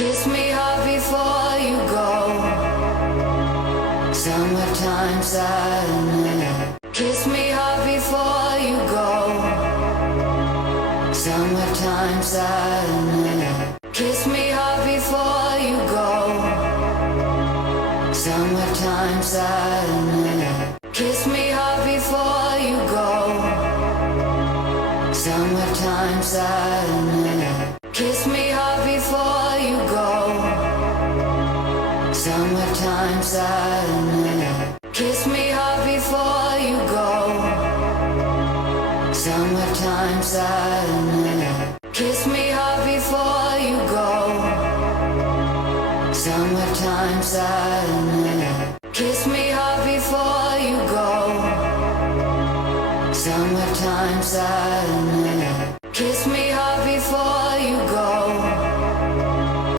Kiss me hard before you go. Summertime sadness. Kiss me hard before you go. Summertime sadness. Kiss me hard before you go. Summertime sadness. Kiss me hard before you go. Summertime sadness. Kiss me hard before you go. Summertime sadness. Kiss me hard before you go. Summertime sadness. Kiss me hard before you go. Summertime sadness. Kiss me